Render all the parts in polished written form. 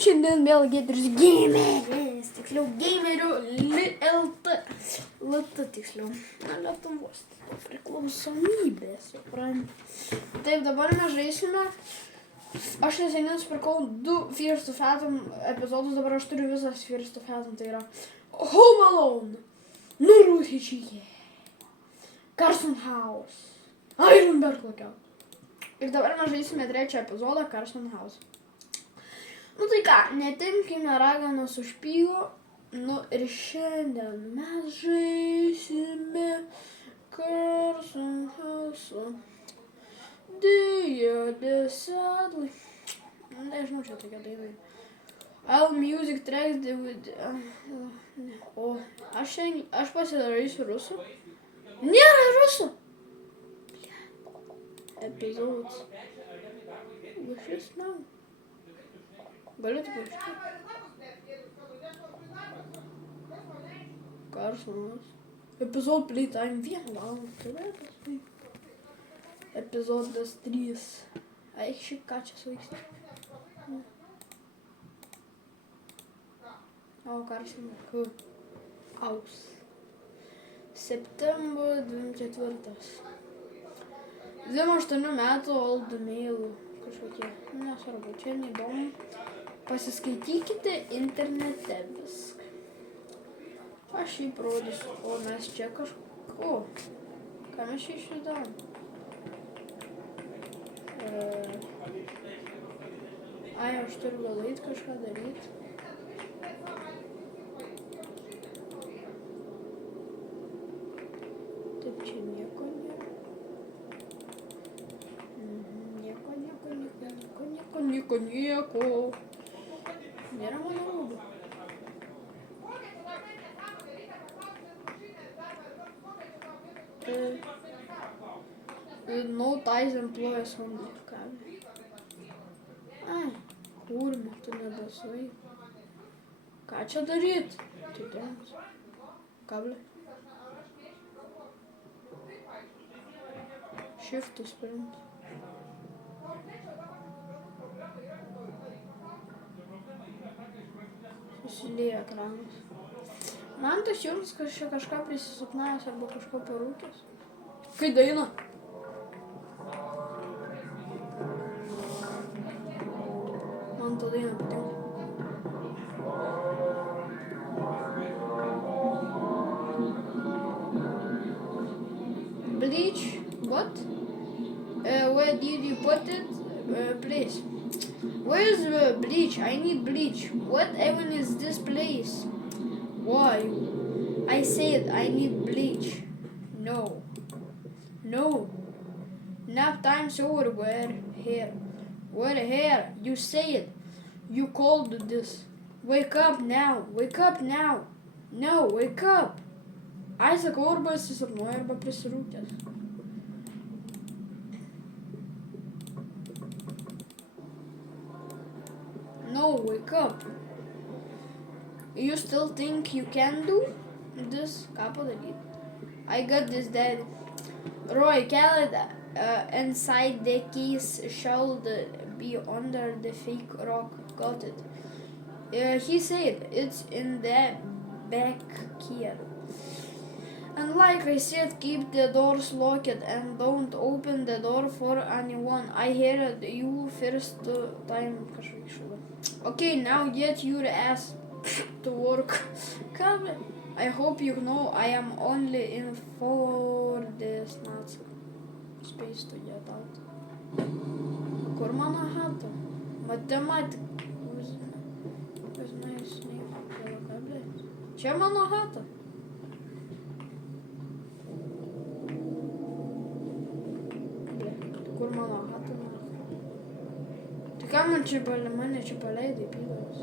šiandien vėl Giedrius Gameris, tiksliau Gamerių LT, tiksliau, Lietuvos priklausomybė, supranti. Taip, dabar mes žaisime, aš neseniai nusipirkau 2 Fear to Fathom epizodus, dabar aš turiu visas Fear to Fathom, tai yra Home Alone, Nuruhičyje, Carson House, Ironberg Lookout. Ir dabar mes žaisime 3 epizodą Carson House. Nu tai ką, netimkime raganos užpygo, nu ir šiandien mes žaisime Carson House. Dear sadly. Nežinau, čia tokia daina. All music tracks O, aš pasidarysiu rusų. Nėra rusų! Epizodes. Wishes now. Galiu tik užti. Carsonas. Epizod playtime 1 valandą. Epizodas 3. Eik šiaip ką čia suveiks. O, Carson House. September 24. 28 metų old mail kažkokie, nesvarbu, čia neįdomu. Pasiskaitykite internete viską. Aš jį parodysiu, o mes čia kažko. Ką mes čia išvidavom? Ai, aš turiu gal eit kažką daryti. Taip, čia nieko nėra. Nieko. Nėra mano rūbų. No ties employees only. Ai, kurma, tu nebesai. Ką čia daryt? Tai dėmes. Kablė. Shiftus primt. Susilieja ekranas. Man tas jums kažką prisisupnavęs arba kažko parūkęs. Kai daina. Man ta daina patinka. Bleach? What? Where did you put it? Please. Where's the bleach? I need bleach. What even is this place? Why? I said I need bleach. No. Nap time's over. Where here? You said. You called this. Wake up now. No, wake up. Ai, sakau, arba susapnuoju, arba prisirūkęs. No, wake up. You still think you can do this? Ką padaryti? I got this, Daddy. Roy, Khaled inside the keys should be under the fake rock. Got it. He said it's in the back here. And like I said, keep the doors locked and don't open the door for anyone. I heard you first time. Okay, now get your ass to work. Come. I hope you know I am only in for this not space to get out. Kur mano hata? Matematika. Čia mano hata. Kur mano hata? Tai ką mane čia paleidai, pydaus?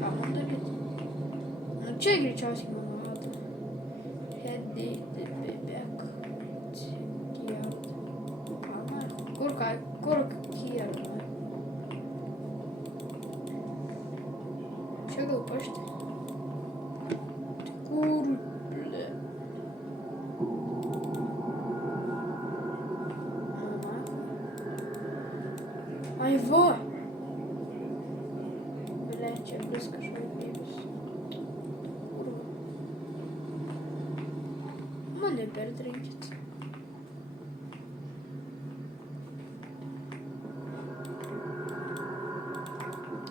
Ką man daryti? Nu čia greičiausiai mano hata. Headėti bebek. Kur kier? Čia gal paštė? Kur, ble? Ai, va! širdies kažkaip įvis. Mane pertrinkit.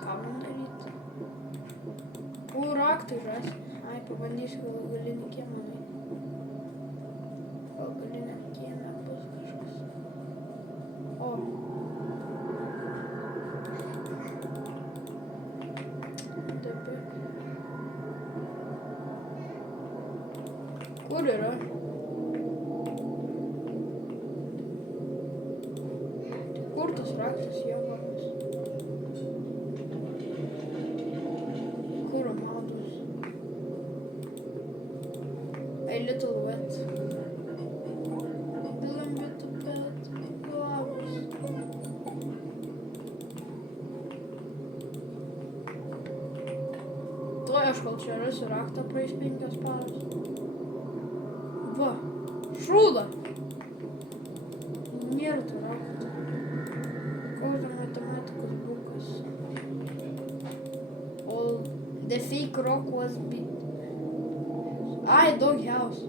Ką man daryti? Kur raktai žasi? Ai, pabandysiu gal galinį kiemą nueiti. Gal galiniam kiemę bus kažkas. O. Dabar. Kur yra? Kur tas raktas jo vardas? Kur maudus? A little wet. Little bit wet. Labas. Tuoj aš kol čia rasiu raktą praeis 5 paros. Va, šūda. Nėra to rakto. Koks matematikos bukas. All the fake rock was beat. Ai, doghouse.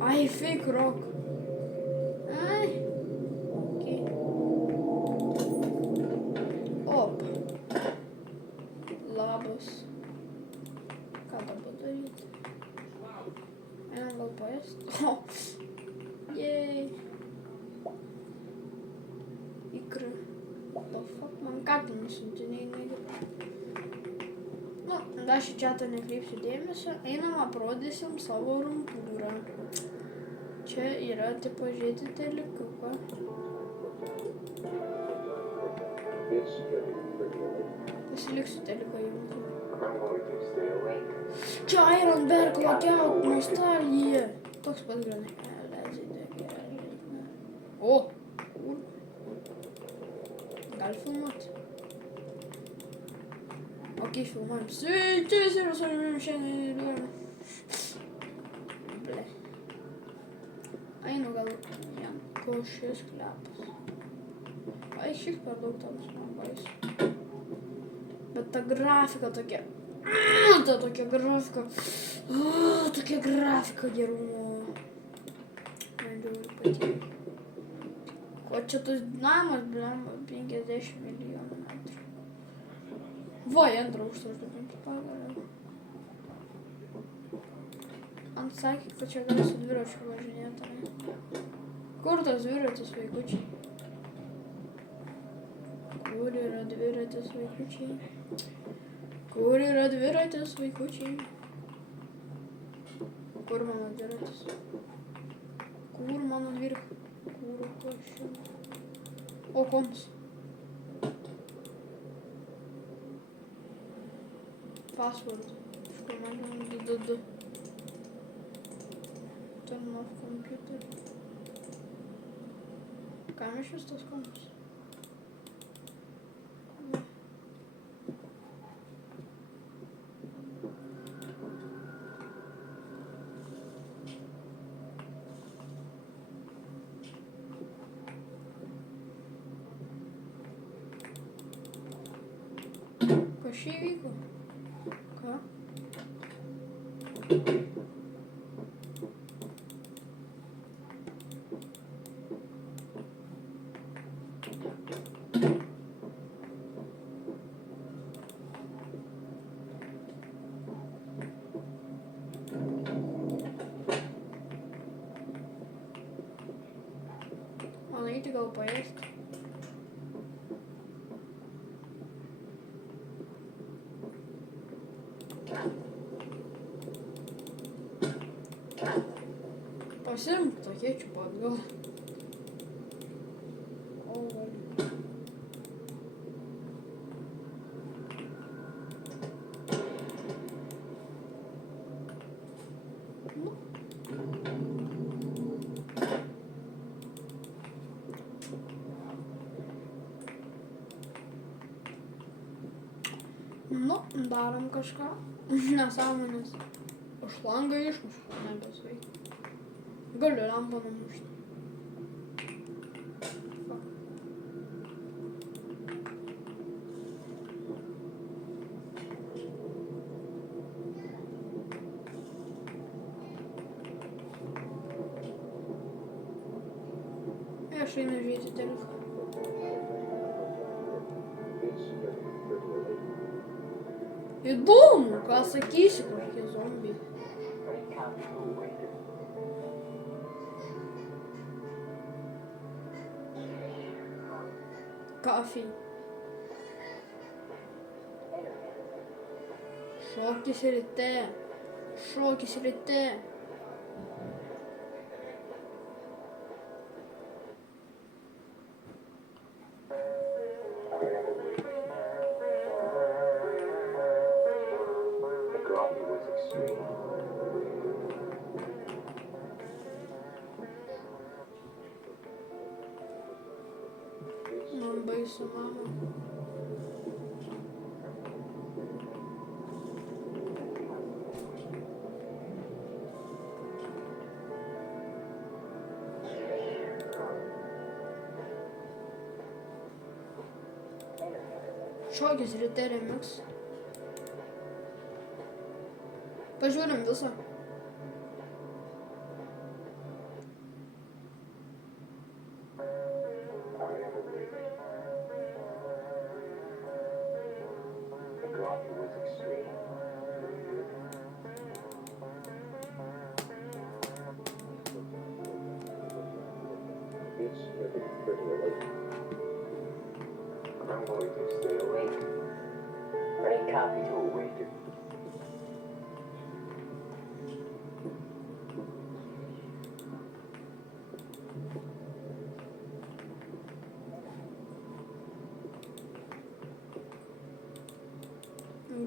Ai, fake rock. Ai. Okay. Op. Labas. Ką dabar daryti? Einam gal paėst? O. Yay. Ikra. What the fuck? Man ką ten nusiuntiniai negirdi? Nu, dar šį čiatą nekreipsiu dėmesio. Einam aprodysim savo rumpūrą. Čia yra tipo žiūrėti telikuką. Pasiliksiu teliką jungti. Čia Ironberg Lockout nostalgija. Toks pat granai. O! Kur? Gali filmuoti. Ok, filmuojam. Sveiki, visi ir su manim šiandien duojame. Ble. Einu gal jam. Ko šis klepas. Ai, šis per daug toms man baisu. Bet ta grafika tokia. Ta tokia grafika. Tokia grafika gerumo. Man jau ir patinka. O čia tas namas, blemba, 50 milijonų metrų. Va, į antrą aukštą aš dabar pagalėjau. Ant sakė, kad čia gali su dviračiu važinėti. Kur tas dviratis, vaikučiai? Kur yra dviratis, vaikučiai? Kur yra dviratis, vaikučiai? Kur mano dviratis? Kur mano dviratis? Kur kažin? O, koms. Password. Команда dd. Turn off computer. Kam iš vis tos kompas? Kas čia įvyko? Ką? Man eiti gal paėsti. Pasiimk tą kečupą atgal. O, valiu. Nu, darom kažką. Nesąmonės. Už langą išmušu. Nebesveikia. Galiu lempą numušti. Aš einu žiūrėti teleką. Įdomu, ką sakysi, kokie zombiai. Coffee. Šokis ryte. Šokis ryte. Man baisu, mama. Šokis ryte remix. Pažiūrim visą. I'm going to stay awake. Bring copy to awaken.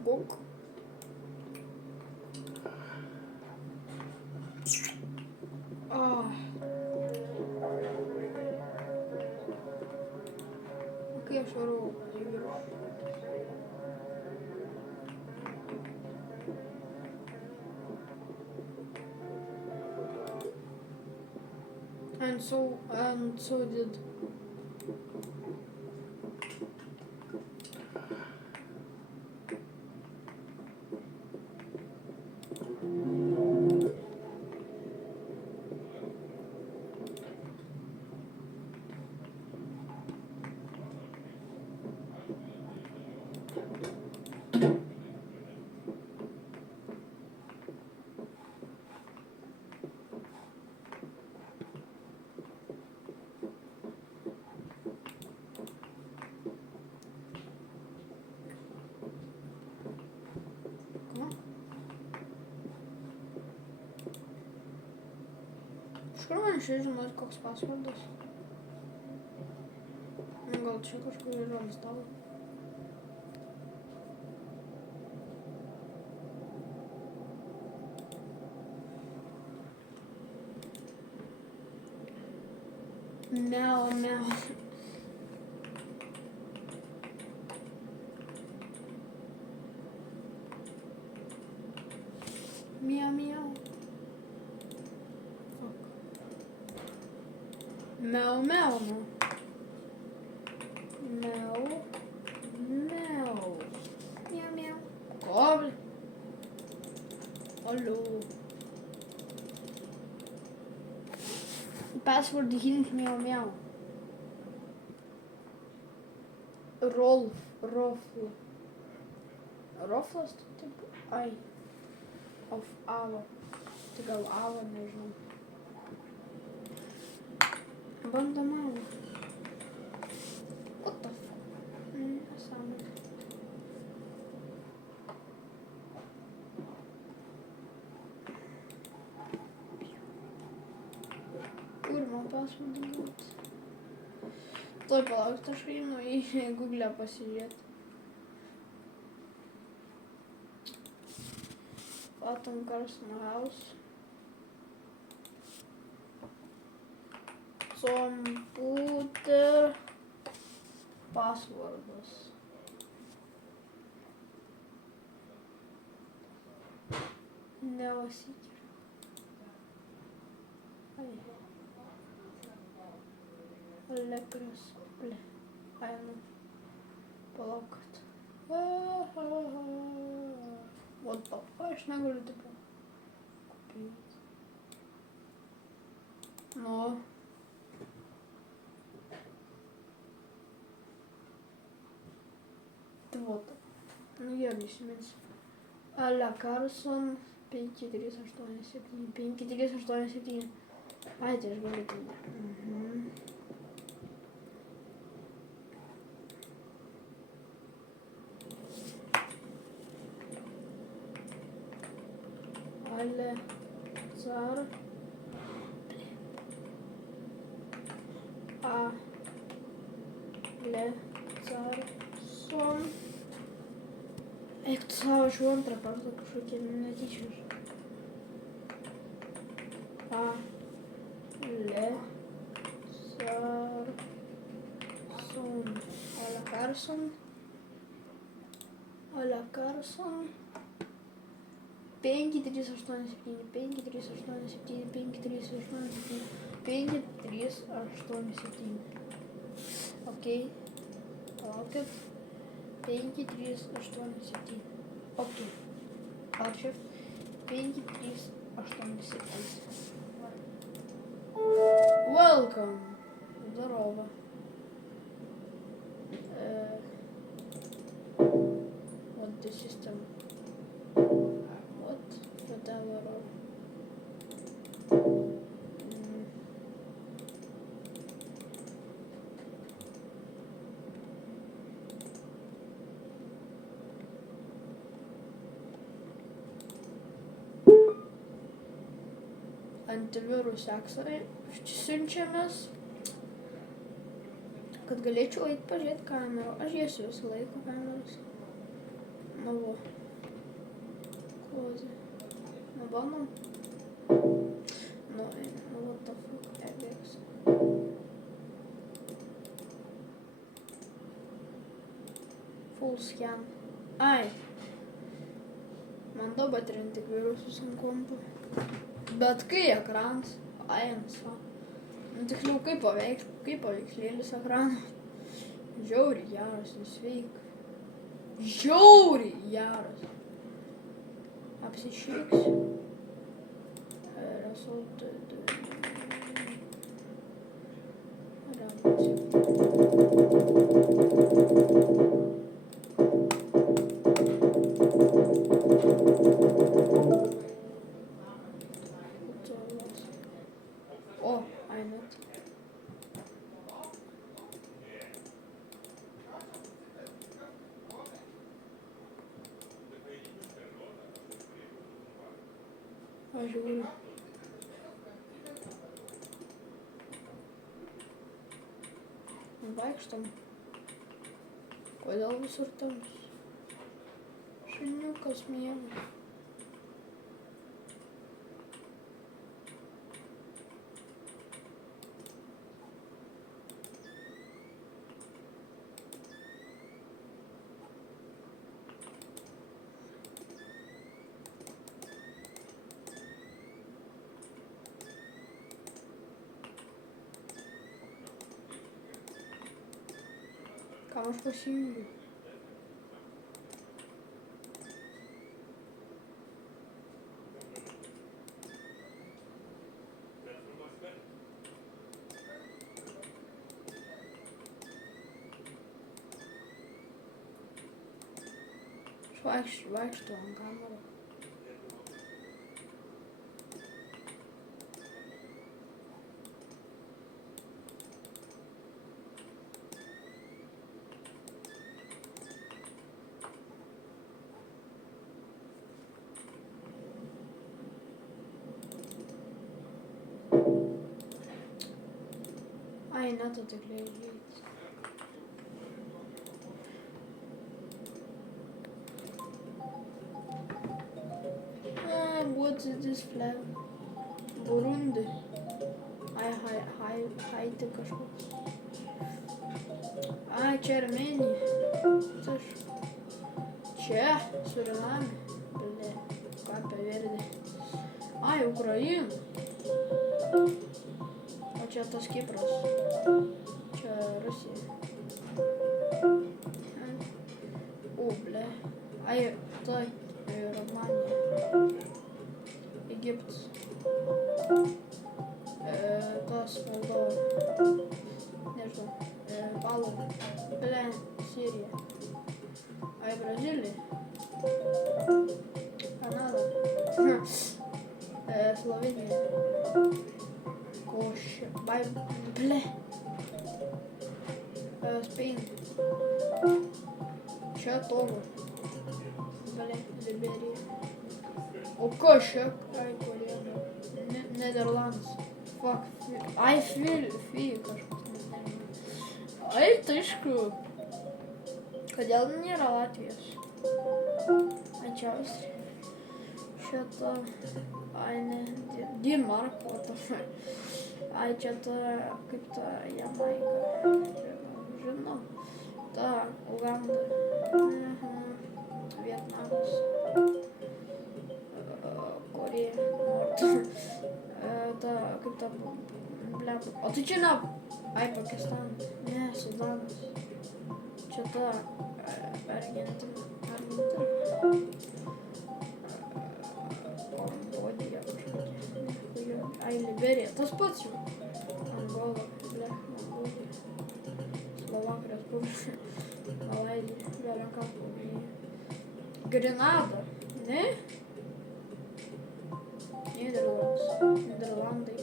Book. Окей, aš varau į viršų. And so did. Iš kur man šiai žinot, koks pasvardas? Gal čia kažkur yra ant stalo? Miau, miau. Miau, miau. Miau, miau, miau. Miau, miau. Miau, miau. Koble. Hallo. Password begint miau, miau. Rolf. Roflas, taip, ai. Of Ava. Tai gal Ava, nežinau. Banda mama. What the fuck? Nesąmonė. Kur man pasvardą duoti? Tuoj palauk, aš einu į Google pasižiūrėti. Atom Carson House. Computer passwordas. Nevasikiriu. Lekras. Ble. Ai, nu. Palaukit. What the fuck? Aš negaliu tipo. Kopijos. Nu. Tai what the. Nu gerai, įsiminsiu. Ale Carson 5387. 5387. Ai, tai aš galiu tai. Ale Car Ale Carson. Eik tu savo, aš jau antrą kartą kažkokie netyčius. Ale Carson. Ale Carson. 5387, 5387, 5387, 5387. Okei. Palaukit. 5387. Okei. Ačiū. 5387. Welcome. Здорово. What the system? What? Whatever. Antivirus aksai siunčiamės, kad galėčiau eit pažiūrėti kamerą. Aš jas visą laiką kameras. Nu, va. Close. Nu, bandom. Nu, what the fuck, FX. Full scan. Ai. Man dabar trinti virusus ant kompo. Bet kai ekranas, ainsva. Nu, tiksliau, kaip paveikslėlis ekranas. Žiauriai geras, nesveik. Žiauriai geras. Apsišyksiu. O, ainat. Aš žiūriu. Vaikštam. Kodėl visur tamsu? Šuniukas miega. Kam aš pasijungiu? Aš vaikštau ant kamerą. Ai, ne, tu tik leidžiai. What is this flag? Burundi. Ai, Haiti kažkoks. Ai, čia Armėnija. Čia, Surinamė. Ble, Kapė Verde. Ai, Ukraina. O čia tas Kipras. Čia Rusija. O, ble. Ai, tai Romanija. Egiptas. Tas Moldova. Nežinau. Palova. Ble, Sirija. Ai, Brazilija. Kanada. Slovenija. Košė. Ble. Spain. Čia Togo. Ble, Liberija. O kas čia? Ai, Korėja. Nederlandas. Fuck. Ai, Fiji kažkas. Ai, tai aišku. Kodėl nėra Latvijos? Ai, čia Austrija. Šitą. Ai, ne. Denmark, what the fuck. Ai, čia ta, kaip ta Jamaika. Žinau. Ta Uganda. Vietnamas. Korėja. Ta, kaip ta, blep. O tai čia ne. Ai, Pakistanas. Ne, Sudanas. Čia ta Argentina. Kambodija kažkokia. Ai, Liberija. Tas pats jau. Angola. Ble, Mongolija. Slovakų Respublika. Malaizija. Belenkapų. Grenada. Ne? Niderlandai.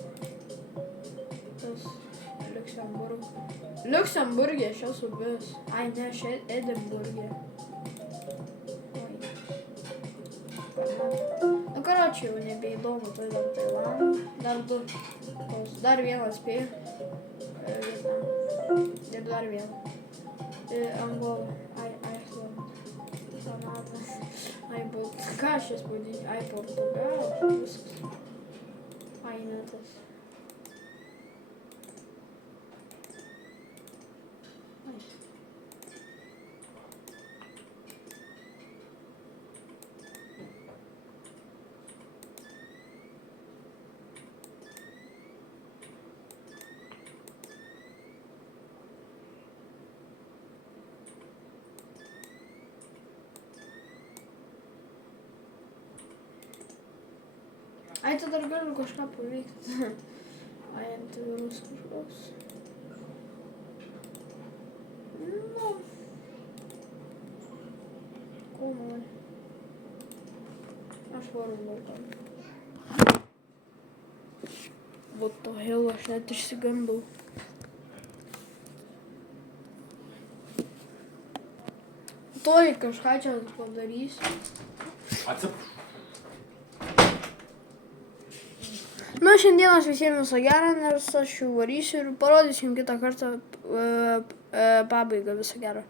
Tas Liuksemburgė, aš esu buvęs. Ai, ne, aš Edinburgė. Oi. Nu, karočiui, jau nebeįdomu, tai dar Tailandą. Dar vieną spėju. Vietnamą. Ir dar vieną. Angola. Ai, Iceland. Kanada. Ai, ką aš jas vadinsiu? Ai, Portugalą. Viskas. Ai, ne tas. Ai. Ai, tai dar galiu kažką paveikti. Ai, antivirus kažkoks. Nu. Ko nori? Aš varu laukan. What the hell, aš net išsigandau. Toj kažką čia padarysiu. Atsiprašau. Nu, šiandienos visiems viso gero, nes aš jau varysiu ir parodysiu jums kitą kartą pabaigą viso gero.